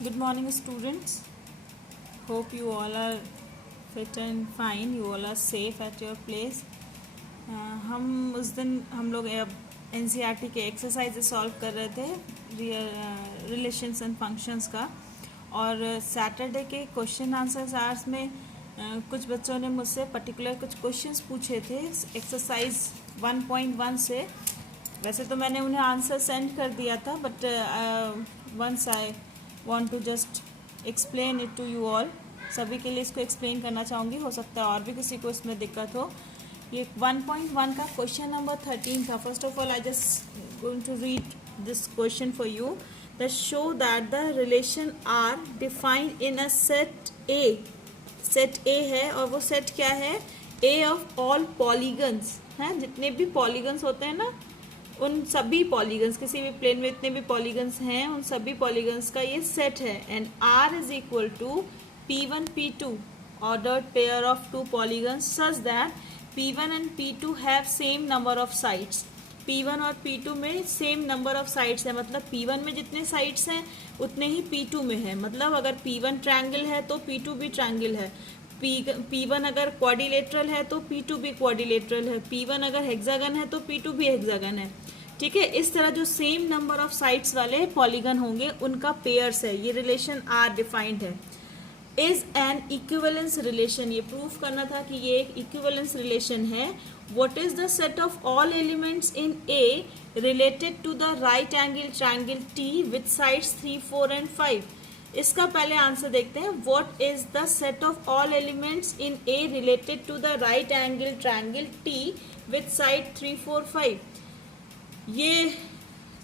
Good morning, students. Hope you all are fit and fine. You all are safe at your place. हम उस दिन हम लोग NCERT के एक्सरसाइज सॉल्व कर रहे थे रिलेशंस एंड फंक्शंस का, और सैटरडे के क्वेश्चन आंसर्स आवर्स में कुछ बच्चों ने मुझसे पर्टिकुलर कुछ क्वेश्चंस पूछे थे एक्सरसाइज 1.1 से। वैसे तो मैंने उन्हें आंसर सेंड कर दिया था, but once I want to just explain it to you all. सभी के लिए इसको एक्सप्लेन करना चाहूँगी, हो सकता है और भी किसी को इसमें दिक्कत हो। ये 1.1 का क्वेश्चन नंबर 13 था। First of all I just going to read this question for you. That show that the relation R defined in a set A. Set A है, और वो सेट क्या है? ए ऑफ ऑल पॉलीगन्स हैं, जितने भी polygons होते हैं ना, उन सभी पॉलीगन्स, किसी भी प्लेन में इतने भी पॉलीगन्स हैं, उन सभी पॉलीगन्स का ये सेट है। And R is equal to P1 P2 ordered pair of two polygons such that P1 and P2 have same number of sides. P1 और P2 में सेम नंबर ऑफ साइड्स है, मतलब P1 में जितने sides हैं उतने ही P2 में है। मतलब अगर P1 ट्रायंगल है तो P2 भी ट्रायंगल है। P1 अगर क्वाड्रिलेटरल है तो P2 भी क्वाड्रिलेटरल है। P1 अगर हेक्सागन है तो P2 भी हेक्सागन है। ठीक है, इस तरह जो सेम नंबर ऑफ साइड्स वाले पॉलीगन होंगे उनका पेयर्स है। ये रिलेशन आर डिफाइंड है। इज एन इक्विवेलेंस रिलेशन, ये प्रूफ करना था कि ये एक इक्विवेलेंस रिलेशन है। What is the set of all elements in A related to the right angle triangle T with sides 3, 4 and 5। इसका पहले आंसर देखते हैं। What is the set of all elements in A related to the right angle triangle T with side 3, 4, 5। ये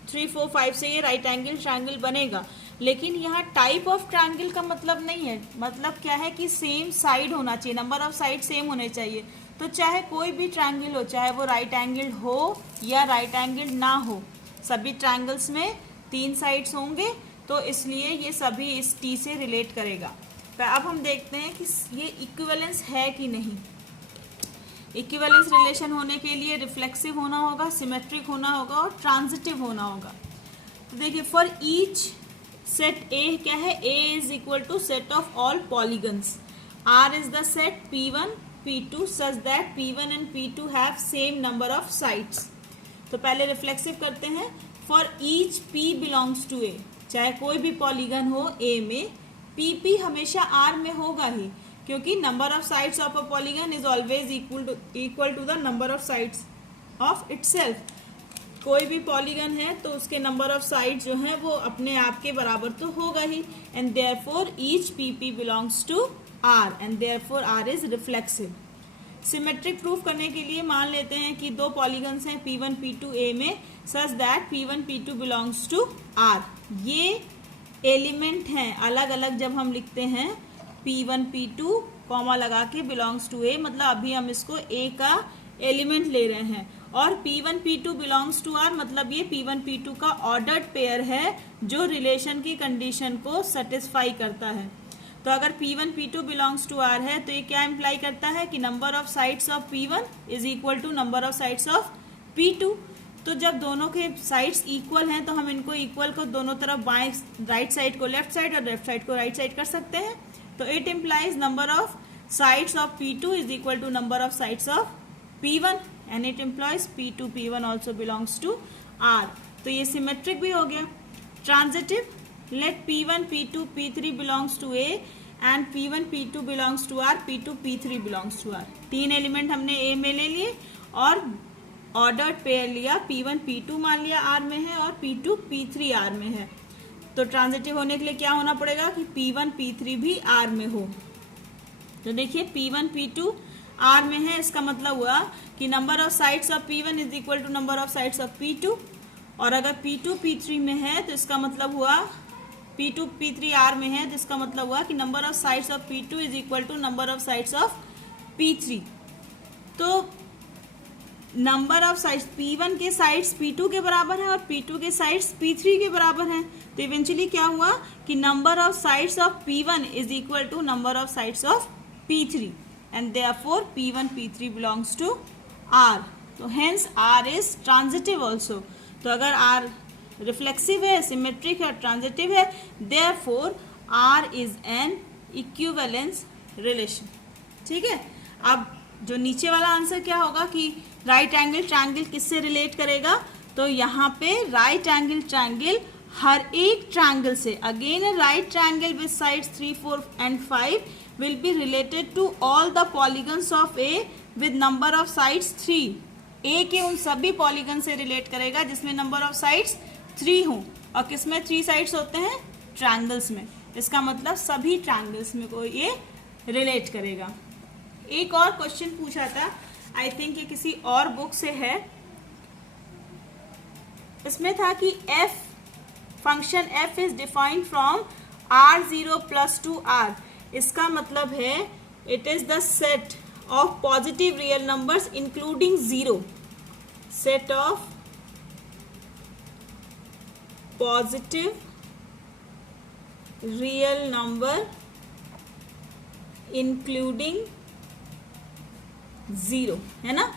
3, 4, 5 से ये right angle triangle बनेगा, लेकिन यहाँ टाइप ऑफ ट्रायंगल का मतलब नहीं है। मतलब क्या है कि सेम साइड होना चाहिए, नंबर ऑफ साइड सेम होने चाहिए। तो चाहे कोई भी ट्रायंगल हो, चाहे वो राइट एंगल हो या राइट एंगल ना हो, सभी ट्रायंगल्स में 3 साइड्स होंगे, तो इसलिए ये सभी इस टी से रिलेट करेगा। तो अब हम देखते हैं कि ये इक्विवेलेंस है कि नहीं। इक्विवेलेंस रिलेशन होने के लिए रिफ्लेक्सिव होना होगा, सिमेट्रिक होना होगा और ट्रांजिटिव होना होगा। तो देखिए, फॉर ईच सेट ए क्या है? A is equal to set of all polygons. R is the set P1 P2 such that P1 and P2 have same number of sides. तो पहले रिफ्लेक्सिव करते हैं। For each P belongs to A, चाहे कोई भी polygon हो ए में, PP हमेशा आर में होगा ही, क्योंकि number of sides of a polygon is always equal to the number of sides of itself. कोई भी पॉलीगन है तो उसके नंबर ऑफ साइड जो हैं वो अपने आप के बराबर तो होगा ही। And therefore each PP belongs to R and therefore R is reflexive. Symmetric proof करने के लिए मान लेते हैं कि दो पॉलीगन्स हैं P1 P2 ए में, such that P1 P2 belongs to R. ये एलिमेंट हैं अलग अलग। जब हम लिखते हैं P1 P2 कॉमा लगा के बिलोंग्स टू ए, मतलब अभी हम इसको ए का एलिमेंट ले रहे हैं। और P1 P2 belongs to are, मतलब ये P1 P2 का ऑर्डर्ड पेयर है जो रिलेशन की कंडीशन को सेटिस्फाई करता है। तो अगर P1 P2 belongs to are है तो ये क्या इम्प्लाई करता है कि number of sides of P1 is equal to number of sides of P2। तो जब दोनों के साइड्स इक्वल हैं तो हम इनको इक्वल को दोनों तरफ बाएं, राइट साइड को लेफ्ट साइड और लेफ्ट साइड को राइट साइड कर सकते हैं। तो it implies number of sides of P2 is equal to number of sides of P1 and it implies P2 P1 also belongs to R। तो ये symmetric भी हो गया। Transitive, let P1 P2 P3 belongs to A and P1 P2 belongs to R, P2 P3 belongs to R। 3 element हमने A में ले लिए और ऑर्डर्ड पेयर लिया। P1 P2 मान लिया R में है और P2 P3 R में है। तो ट्रांजिटिव होने के लिए क्या होना पड़ेगा कि P1 P3 भी R में हो। तो देखिए, P1 P2 आर में है, इसका मतलब हुआ कि number of sides of P1 is equal to number of sides of P2। और अगर P2 P3 में है तो इसका मतलब हुआ P2 P3 आर में है, तो इसका मतलब हुआ कि number of sides of P2 is equal to number of sides of P3। तो नंबर ऑफ साइड्स P1 के साइड्स P2 के बराबर है और P2 के साइड्स P3 के बराबर हैं। तो इवेंचुअली क्या हुआ कि number of sides of P1 is equal to number of sides of P3 and therefore P1 P3 belongs to R। तो hence R is transitive also। तो अगर R रिफ्लेक्सिव है, सिमेट्रिक है, ट्रांजिटिव है, therefore R is an equivalence relation. ठीक है, अब जो नीचे वाला आंसर क्या होगा कि राइट एंगल ट्रायंगल किससे रिलेट करेगा, तो यहाँ पे राइट एंगल ट्रायंगल हर एक ट्रायंगल से, again A right triangle with sides 3, 4 and 5 will be related to all the polygons of A with number of sides 3। A के उन सभी पॉलीगन से रिलेट करेगा जिसमें नंबर ऑफ साइड्स 3 हों, और किसमें 3 साइड्स होते हैं, ट्रायंगल्स में। इसका मतलब सभी ट्रायंगल्स में को ये रिलेट करेगा। एक और क्वेश्चन पूछा था, आई थिंक ये किसी और बुक से है, इसमें था कि f function f is defined from r0 plus two r। इसका मतलब है it is the set of positive real numbers including 0, set of positive real number including 0, है ना।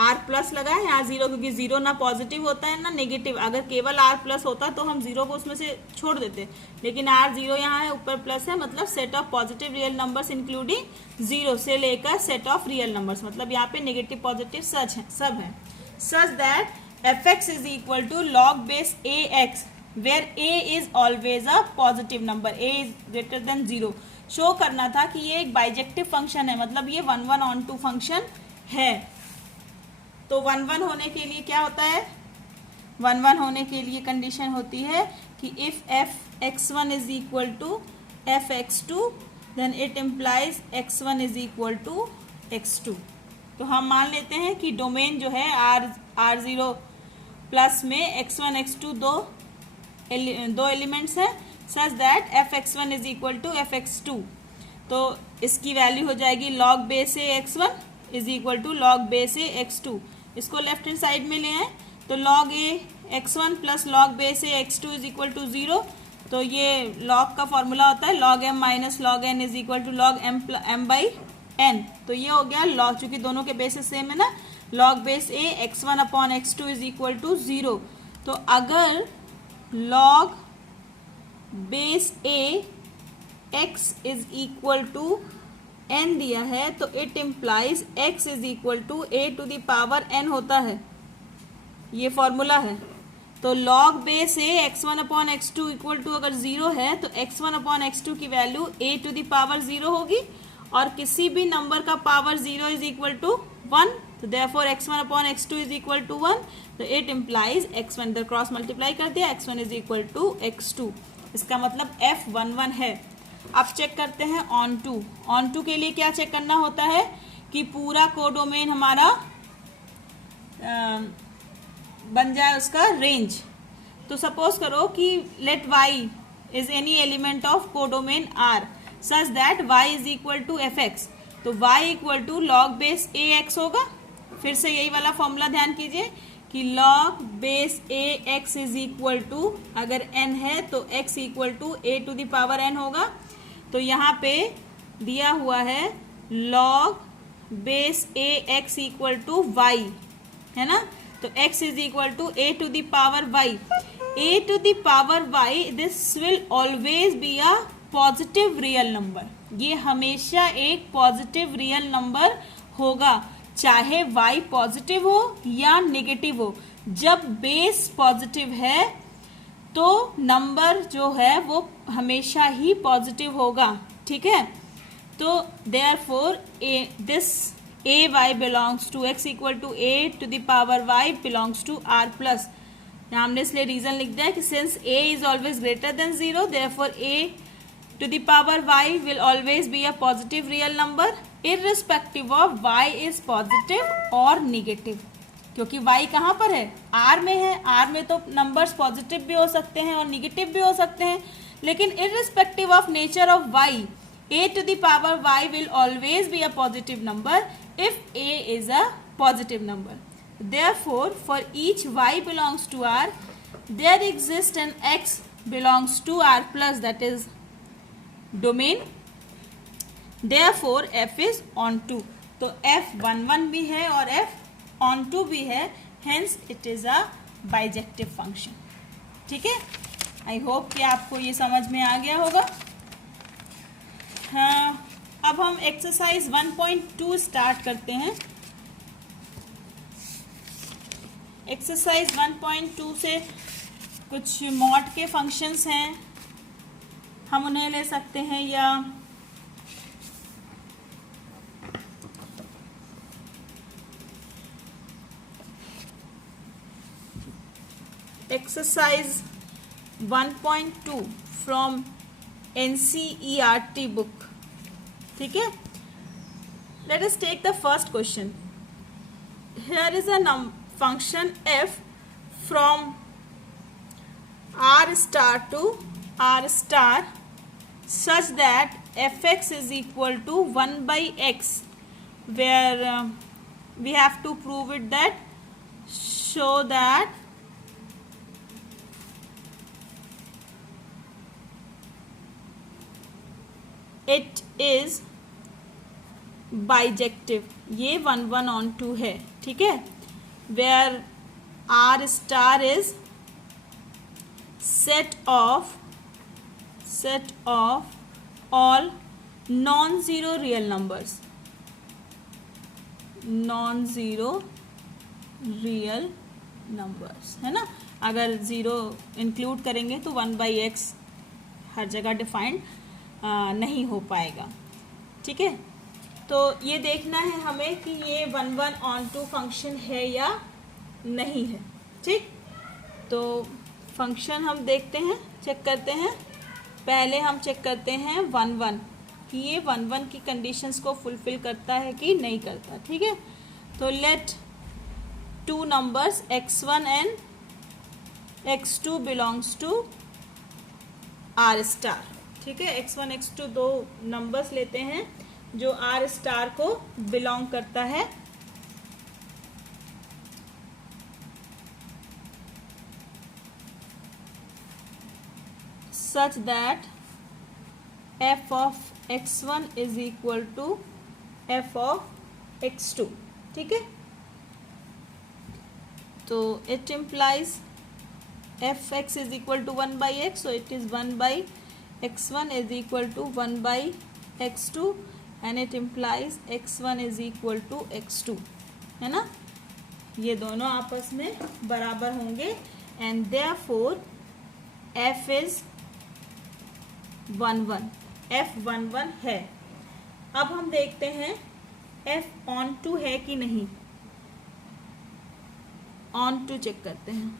r प्लस लगा है यहाँ 0, क्योंकि 0 ना पॉजिटिव होता है ना नेगेटिव। अगर केवल r प्लस होता तो हम 0 को उसमें से छोड़ देते, लेकिन r 0 यहाँ है, ऊपर प्लस है, मतलब set of positive real numbers including 0 से लेकर सेट ऑफ रियल नंबर्स, मतलब यहाँ पे नेगेटिव पॉजिटिव सब है। Such that fx is equal to log base ax where a is always a positive number, a is greater than 0। Show करना था कि ये एक बाइजेक्टिव फंक्शन है, मतलब ये 1 1 ऑन 2 फंक्शन है। तो 1 1 होने के लिए क्या होता है, 1 1 होने के लिए कंडीशन होती है कि if F x1 is equal to F x2 then it implies x1 is equal to x2। तो हम मान लेते हैं कि डोमेन जो है r0 प्लस में x1 x2 दो एलिमेंट्स हैं, such that F x1 is equal to F x2। तो इसकी वैल्यू हो जाएगी log base A x1 is equal to log base A x2। इसको लेफ्ट हैंड साइड में ले आए तो log A x1 plus log base A x2 is equal to 0। तो ये log का फॉर्मूला होता है log m minus log n is equal to log m by n। तो ये हो गया log, चूंकि दोनों के बेसिस सेम है ना, log base A x1 upon x2 is equal to 0। तो अगर log base A x is equal to n दिया है तो it implies x is equal to a to the power n होता है, ये फॉर्मूला है। तो log base A x1 upon x2 equal to अगर 0 है तो x1 अपॉन x2 की value a to the power 0 होगी, और किसी भी नंबर का पावर 0 इज इक्वल टू 1, तो therefore x1 upon x2 is equal to 1। तो इट इम्प्लाइज x1 इधर क्रॉस मल्टीप्लाई कर दिया, x1 is equal to x2। इसका मतलब f11 है। अब चेक करते हैं ऑन टू के लिए क्या चेक करना होता है कि पूरा कोडोमेन हमारा बन जाए उसका रेंज। तो सपोज करो कि let y is any element of codomain r such that y is equal to F X. तो y equal to log base A X होगा। फिर से यही वाला फॉर्मूला ध्यान कीजिए कि log base A X is equal to, अगर n है तो x equal to a to the power n होगा। तो यहाँ पे दिया हुआ है log base A X equal to Y, है ना। तो x is equal to a to the power y, a to the power y, this will always be a positive real number. ये हमेशा एक पॉजिटिव रियल नंबर होगा, चाहे y positive हो या नेगेटिव हो। जब बेस पॉजिटिव है तो नंबर जो है वो हमेशा ही पॉजिटिव होगा, ठीक है। तो therefore this A Y belongs to X equal to A to the power Y belongs to R plus. यहाँ हमने इसलिए रीजन लिख दिया कि since A is always greater than 0 therefore A to the power Y will always be a positive real number irrespective of Y is positive और negative. क्योंकि y कहाँ पर है, r में है। r में तो नंबर्स पॉजिटिव भी हो सकते हैं और निगेटिव भी हो सकते हैं, लेकिन irrespective of nature of y, a to the power y will always be a positive number if a is a positive number. Therefore for each y belongs to r there exist an x belongs to r plus, that is domain. Therefore f is onto. तो f11 भी है और f on to भी है, hence it is a bijective function. ठीक है, आई hope कि आपको ये समझ में आ गया होगा। हाँ, अब हम एक्सरसाइज 1.2 स्टार्ट करते हैं। एक्सरसाइज 1.2 से कुछ मॉड के फंक्शंस हैं, हम उन्हें ले सकते हैं, या एक्सरसाइज 1.2 फ्रॉम NCERT बुक। ठीक है, let us take the first question. Here is a function f from r star to r star such that fx is equal to 1 by x, where we have to prove it that show that it is bijective। ये 1 1 on 2 है, ठीक है, where r star is set of all non-zero real numbers, non-zero real numbers, है ना। अगर zero include करेंगे तो 1 by x हर जगह डिफाइंड नहीं हो पाएगा। ठीक है, तो ये देखना है हमें कि ये 1 1 on 2 फंक्शन है या नहीं है। ठीक, तो फंक्शन हम देखते हैं, चेक करते हैं। पहले हम चेक करते हैं 1 1 कि ये 1 1 की कंडीशंस को फुलफिल करता है कि नहीं करता। ठीक है, तो let two numbers x1 and x2 belongs to r star. ठीक है, x1 x2 दो नंबर्स लेते हैं जो r स्टार को बिलोंग करता है। such that f of x1 is equal to f of x2। ठीक है, तो it implies fx is equal to 1 by x, so it is 1 by x1 is equal to 1 by x2, and it implies x1 is equal to x2, है ना। ये दोनों आपस में बराबर होंगे and therefore f is 1 1, f 1 1 है। अब हम देखते हैं f ऑन टू है कि नहीं, ऑन टू चेक करते हैं।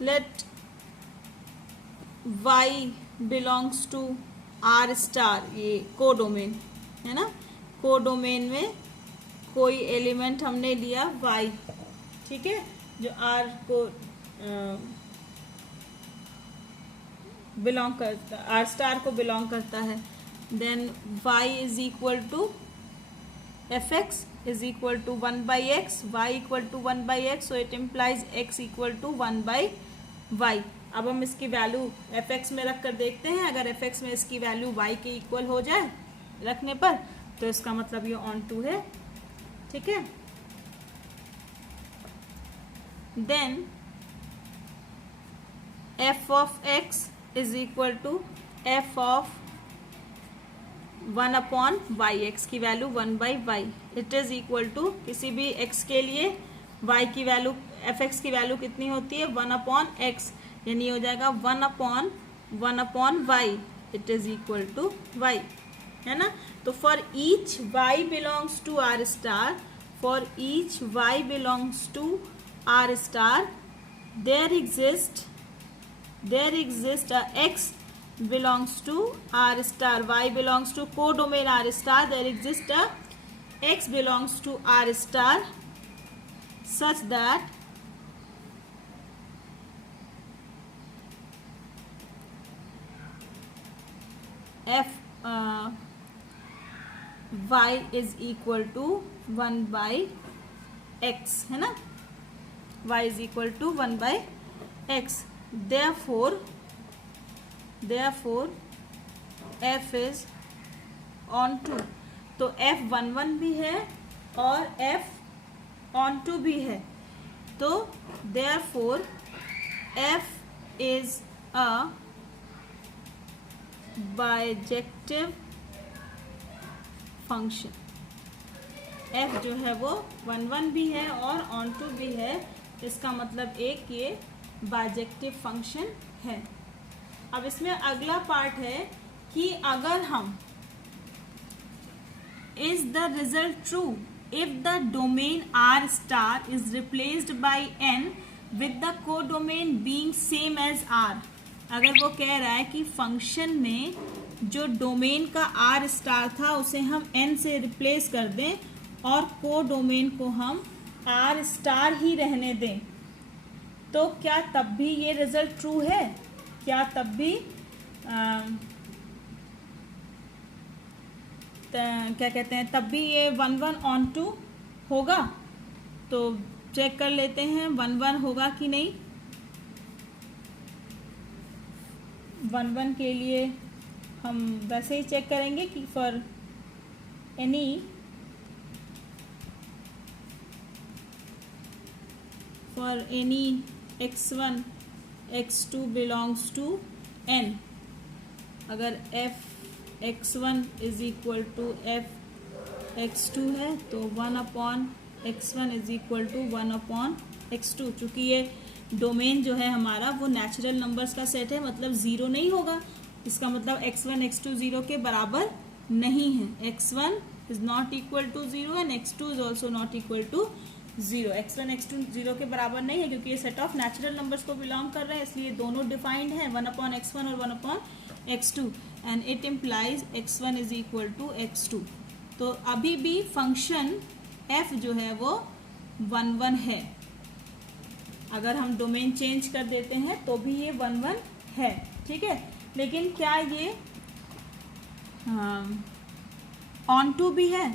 Let y belongs to r star, ये कोडोमेन है ना। कोडोमेन में कोई एलिमेंट हमने लिया y, ठीक है, जो r को बिलोंग करता, r स्टार को बिलोंग करता है। Then y is equal to fx is equal to 1 by x, y equal to 1 by x, so it implies x equal to 1 by y। अब हम इसकी वैल्यू fx में रख कर देखते हैं। अगर fx में इसकी वैल्यू y के इक्वल हो जाए रखने पर, तो इसका मतलब ये ऑन टू है। ठीक है, then f of x is equal to f of 1 upon y, x की value 1 by y, it is equal to किसी भी x के लिए y की वैल्यू, fx की वैल्यू कितनी होती है 1 अपॉन x, यानी हो जाएगा 1 upon y, it is equal to y, है ना। तो for each y belongs to r star, for each y belongs to r star, there exist a x belongs to r star, y belongs to codomain r star, there exists a x belongs to r star such that f y is equal to 1 by x, है ना, y is equal to 1 by x, therefore f is on 2। तो f11 भी है और f(on2) भी है, तो therefore f is a bijective function. f जो है वो 1 भी है और on2 भी है, इसका मतलब एक ये बाइजेक्टिव फंक्शन है। अब इसमें अगला पार्ट है कि अगर हम is the result true if the domain r star is replaced by n with the codomain being same as r। अगर वो कह रहा है कि फंक्शन में जो डोमेन का r स्टार था उसे हम n से रिप्लेस कर दें और कोडोमेन को हम r स्टार ही रहने दें, तो क्या तब भी ये रिजल्ट ट्रू है? क्या तब भी क्या कहते हैं, तब भी ये 1 होगा? तो चेक कर लेते हैं 1 होगा कि नहीं। 1 के लिए हम वैसे ही चेक करेंगे कि for any x1 x2 belongs to n, अगर f x1 is equal to f x2 है तो 1/x1 is equal to 1/x2। चूँकि ये डोमेन जो है हमारा वो नेचुरल नंबर्स का सेट है, मतलब ज़ीरो नहीं होगा। इसका मतलब x1 x2 ज़ीरो के बराबर नहीं है। x1 is not equal to zero and x2 is also not equal to zero. x1 x2 zero के बराबर नहीं है क्योंकि ये सेट ऑफ नेचुरल नंबर्स को बिलोंग कर रहे हैं, इसलिए दोनों डिफाइंड है 1/x1 और 1/x2 and it implies x1 is equal to x2। तो अभी भी फंक्शन f जो है वो 1 है। अगर हम डोमेन चेंज कर देते हैं तो भी ये 1 है, ठीक है। लेकिन क्या ये on2 भी है?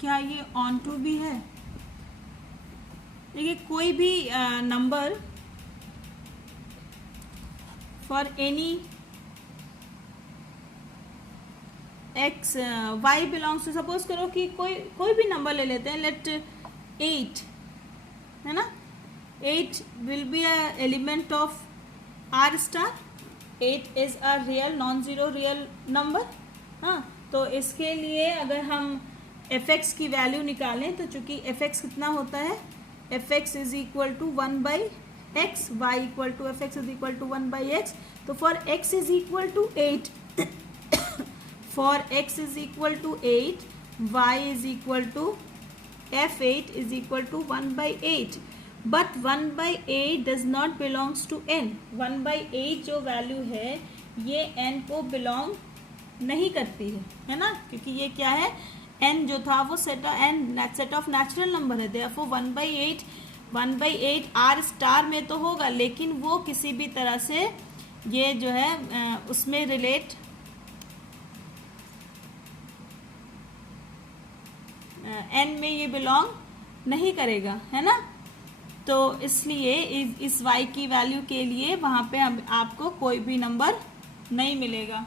क्या ये on2 भी है? देखिए कोई भी number for any x y belongs to, suppose करो कि कोई भी नंबर ले लेते हैं, लेट 8 है ना। 8 will be a element of r star. 8 is a real non zero real number. हाँ, तो इसके लिए अगर हम fx की वैल्यू निकालें तो चूंकि fx कितना होता है, fx is equal to 1/x, y equal to fx is equal to 1/x। तो for x is equal to 8 for x is equal to 8, y is equal to f8 is equal to 1/8, but 1/8 does not belongs to n। 1/8 जो value है ये n को belong नहीं करती है ना, क्योंकि ये क्या है, n जो था वो सेट ऑफ नेचुरल नंबर है। देयरफॉर 1/8 r स्टार में तो होगा, लेकिन वो किसी भी तरह से ये जो है उसमें रिलेट n में ये बिलोंग नहीं करेगा, है ना। तो इसलिए इस y की वैल्यू के लिए वहां पे आपको कोई भी नंबर नहीं मिलेगा।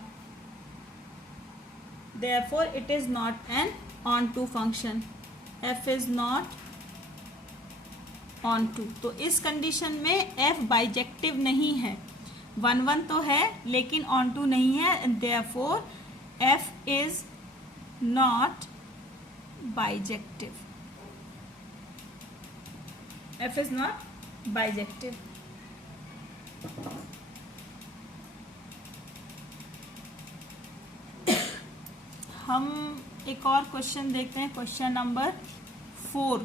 Therefore it is not an onto function. f is not onto। तो इस कंडीशन में f बाइजेक्टिव नहीं है। 1 तो है लेकिन onto नहीं है, therefore f is not bijective। f is not bijective। हम एक और क्वेश्चन देखते हैं, question number 4।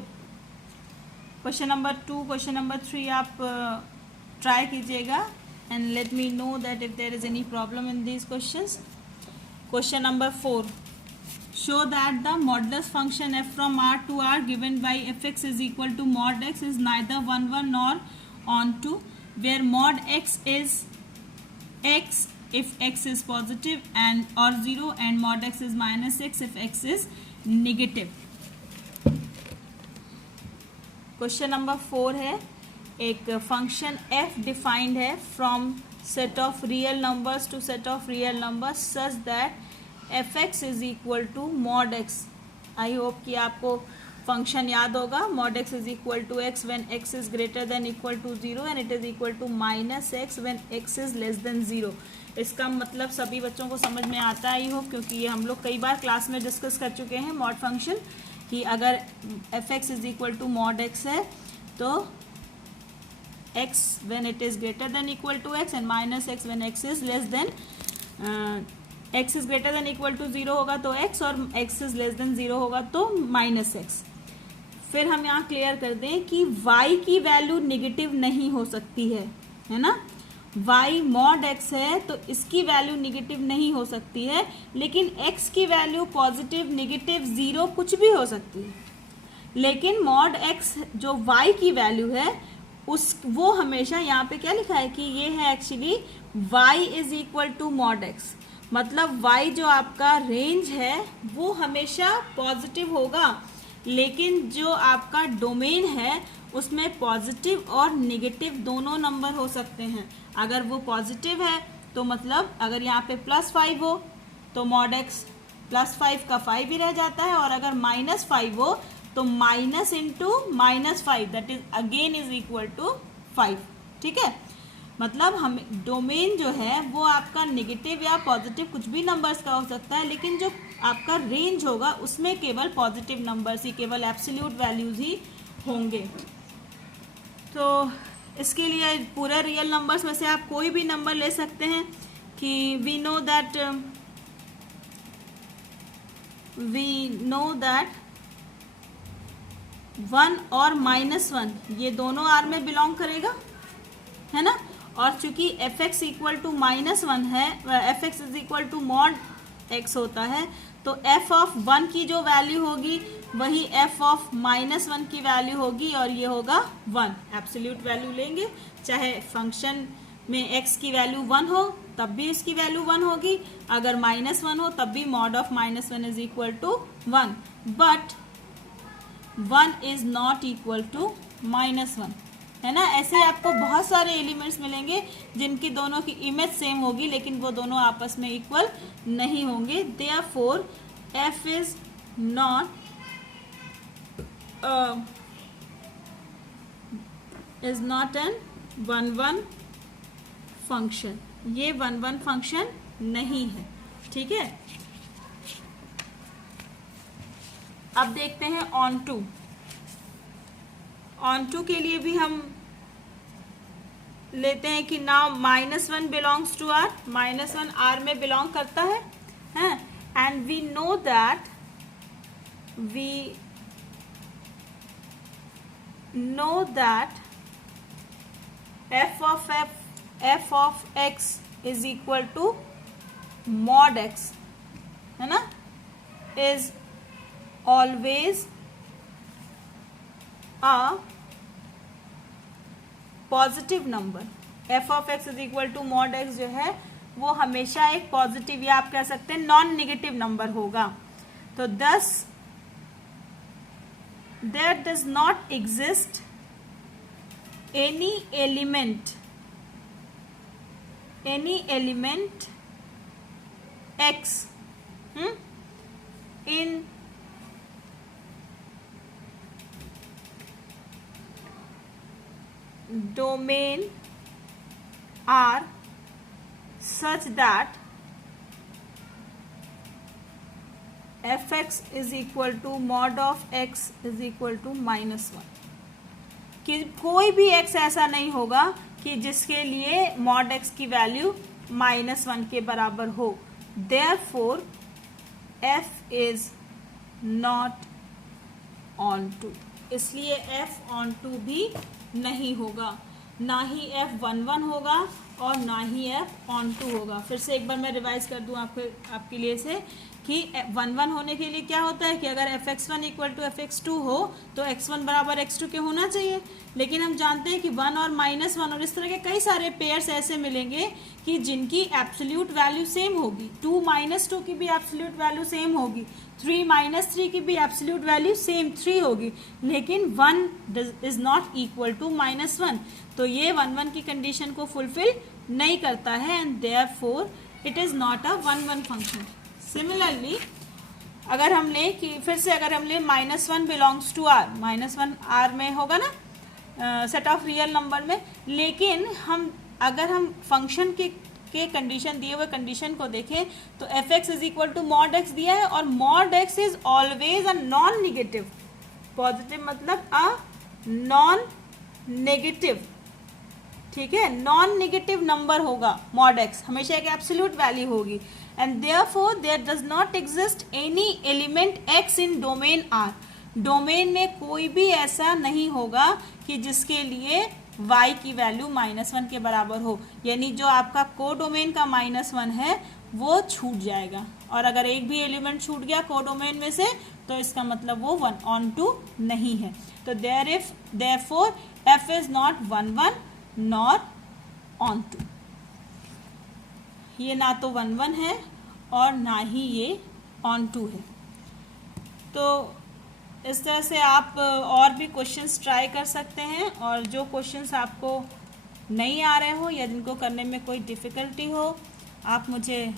Question number 2, question number 3 आप ट्राई कीजिएगा and let me know that if there is any problem in these questions. Question number 4, show that the modulus function f from r to r given by fx is equal to mod x is neither 1 nor onto, where mod x is x if x is positive and or 0 and mod x is minus x if x is negative। Question number 4 है, एक function f defined है from set of real numbers to set of real numbers such that f x is equal to mod x. I hope कि आपको function याद होगा। Mod x is equal to x when x is greater than equal to 0 and it is equal to minus x when x is less than 0। इसका मतलब सभी बच्चों को समझ में आता है आई होप, क्योंकि ये हम लोग कई बार क्लास में डिस्कस कर चुके हैं मॉड फंक्शन, कि अगर f x is equal to mod x है तो x when it is greater than equal to x and minus x when x is less than x is greater than equal to 0 होगा तो x और x is less than 0 होगा तो minus x। फिर हम यहाँ क्लियर कर दें कि y की वैल्यू निगेटिव नहीं हो सकती है ना। y मॉड x है तो इसकी वैल्यू निगेटिव नहीं हो सकती है, लेकिन x की वैल्यू पॉजिटिव, निगेटिव, 0 कुछ भी हो सकती है। लेकिन मॉड x जो y की वैल्यू है वो हमेशा, यहाँ पे क्या लिखा है कि ये है actually y is equal to mod x, मतलब y जो आपका रेंज है वो हमेशा पॉजिटिव होगा, लेकिन जो आपका डोमेन है उसमें पॉजिटिव और निगेटिव दोनों नंबर हो सकते हैं। अगर वो पॉजिटिव है तो मतलब अगर यहाँ पे +5 हो तो मॉड x +5 का 5 ही रह जाता है, और अगर -5 हो तो minus into -5 that is again is equal to 5। ठीक है, मतलब हम डोमेन जो है वो आपका नेगेटिव या पॉजिटिव कुछ भी नंबर्स का हो सकता है, लेकिन जो आपका रेंज होगा उसमें केवल पॉजिटिव नंबर्स ही, केवल एब्सोल्यूट वैल्यूज ही होंगे। तो इसके लिए पूरे रियल नंबर्स में से आप कोई भी नंबर ले सकते हैं कि वी नो दैट 1 और -1 ये दोनों आर में बिलोंग करेगा, है ना। और चूंकि एफ एक्स इक्वल टू -1 है, f x is equal to mod x होता है, तो एफ ऑफ 1 की जो वैल्यू होगी वही एफ ऑफ -1 की वैल्यू होगी, और ये होगा 1। एब्सोल्यूट वैल्यू लेंगे, चाहे फंक्शन में एक्स की वैल्यू 1 हो तब भी इसकी वैल्यू 1 होगी, अगर -1 हो तब भी mod of -1 is equal to 1, but 1 is not equal to -1, है ना। ऐसे आपको बहुत सारे एलिमेंट्स मिलेंगे जिनकी दोनों की इमेज सेम होगी, लेकिन वो दोनों आपस में इक्वल नहीं होंगे। Therefore f is not an 1-1 function, ये 1-1 फंक्शन नहीं है। ठीक है, अब देखते हैं ऑन टू के लिए भी हम लेते हैं कि now -1 belongs to R, -1 R में बिलोंग करता है, and we know that f of x is equal to mod x, है ना, is always a positive number. f of x is equal to mod x जो है वो हमेशा एक पॉजिटिव, या आप कह सकते हैं नॉन नेगेटिव नंबर होगा। तो thus there does not exist any element x in domain R such that fx is equal to mod of x is equal to -1, कि कोई भी x ऐसा नहीं होगा कि जिसके लिए mod x की वैल्यू -1 के बराबर हो। Therefore f is not onto, इसलिए f onto भी नहीं होगा, ना ही f11 होगा और ना ही f onto होगा। फिर से एक बार मैं रिवाइज कर दूं आपके लिए से कि 1-1 होने के लिए क्या होता है कि अगर fx1 इक्वल टू fx2 हो तो x1 बराबर x2 के होना चाहिए, लेकिन हम जानते हैं कि 1 और -1 और इस तरह के कई सारे पेयर्स ऐसे मिलेंगे कि जिनकी एब्सोल्यूट वैल्यू सेम होगी। 2 - 2 की भी एब्सोल्यूट वैल्यू सेम होगी, 3 - 3 की भी एब्सोल्यूट वैल्यू सेम 3 होगी, लेकिन 1 इज नॉट इक्वल टू -1, तो ये 1-1 की कंडीशन को फुलफिल नहीं करता है, and therefore it is not a 1-1 function. Similarly अगर हम ले कि फिर से अगर हम ले -1 बिलोंग्स टू आर, -1 आर में होगा ना सेट ऑफ रियल नंबर में, लेकिन अगर हम फंक्शन के कंडीशन दिए हुए कंडीशन को देखें तो f x is equal to mod x दिया है और mod x is always a non negative, positive मतलब अ नॉन नेगेटिव, ठीक है, नॉन नेगेटिव नंबर होगा मॉड एक्स, हमेशा एक एब्सोल्यूट वैल्यू होगी, and therefore there does not exist any element x in domain R, domain में कोई भी ऐसा नहीं होगा कि जिसके लिए y की वैल्यू -1 के बराबर हो, यानी जो आपका को डोमेन का -1 है वो छूट जाएगा, और अगर एक भी एलिमेंट छूट गया को डोमेन में से तो इसका मतलब वो 1 on 2 नहीं है। तो therefore f is not 1 1 nor on 2, ये ना तो 1 1 है और ना ही ये on 2 है। तो इस तरह से आप और भी क्वेश्चंस ट्राई कर सकते हैं, और जो क्वेश्चंस आपको नहीं आ रहे हो या जिनको करने में कोई डिफ़िकल्टी हो आप मुझे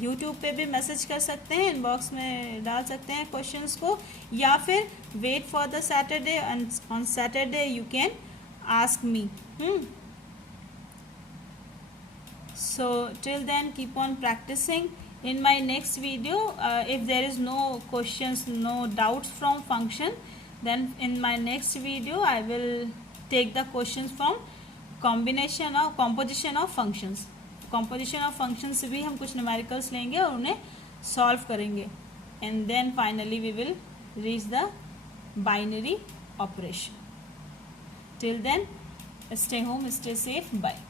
यूट्यूब पे भी मैसेज कर सकते हैं, इनबॉक्स में डाल सकते हैं क्वेश्चंस को, या फिर wait for the Saturday, on Saturday you can ask me. So till then keep on practicing. In my next video, if there is no questions, no doubts from function, then in my next video I will take the questions from composition of functions. Composition of functions से भी हम कुछ numericals लेंगे और उन्हें solve करेंगे, and then finally we will reach the binary operation. Till then, stay home, stay safe, bye.